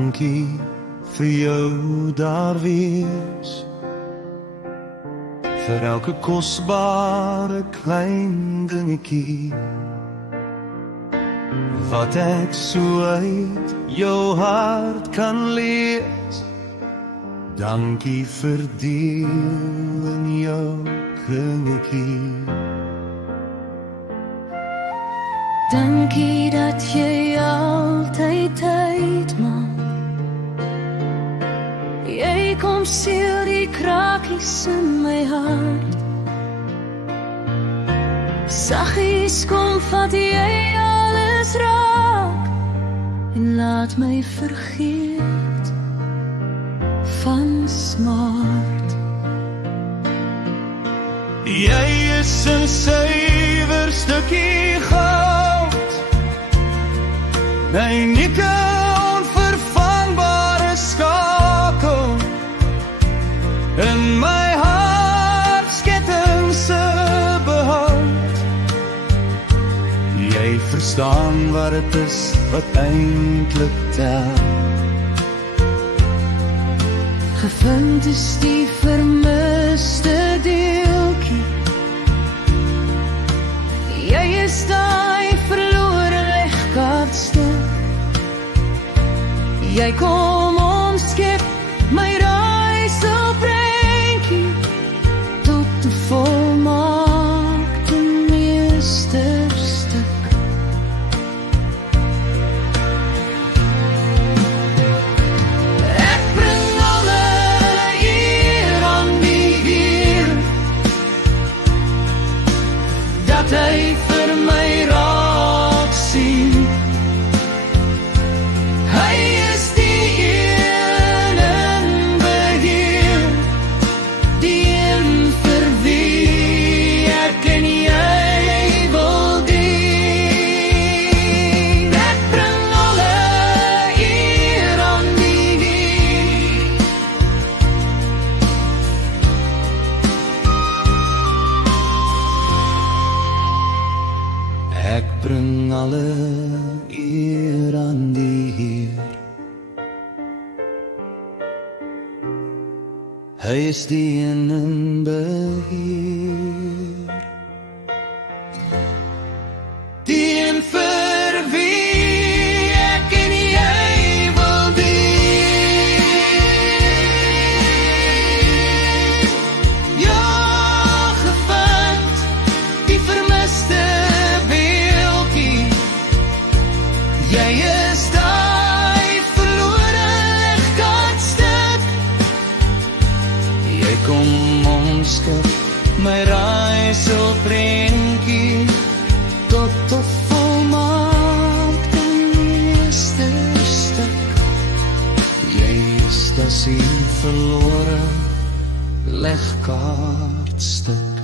Dankie vir jou daar wees, vir elke kosbare klein dingetjie, wat ek so uit jou hart kan lees. Dankie vir deel in jou kringetjie. Dankie dat jy altyd tyd maak. Jy kom seel die krakies in my hart. Saggies kom vat jy alles raak en laat my vergeet van smart. Jy is 'n suiwer stukkie goud, my unieke onvervangbare skakel in my hartsketting se behoud. Jy verstaan wat dit is wat eintlik tel. Gevind is die vermiste deeltjie. Jy is daai verlore legkaartstuk. Jy kom omskep my reiselprentjie tot 'n volmaakte meesterstuk. Ek bring alle eer aan die Heer, dat hy vir my raak sien. Hy is die een in beheer, die een vir wie ek en jy wil dien. Ek bring alle eer aan die Heer. Ek bring alle eer aan die Heer. Hy is die een in beheer, die een vir wie ek en jy wil dien. Ja, gevind die vermiste beeltjie. Jy is daai verlore legkaartstuk. Jy kom omskep my reiselprentjie tot 'n volmaakte meesterstuk. Jy is die verlore legkaartstuk.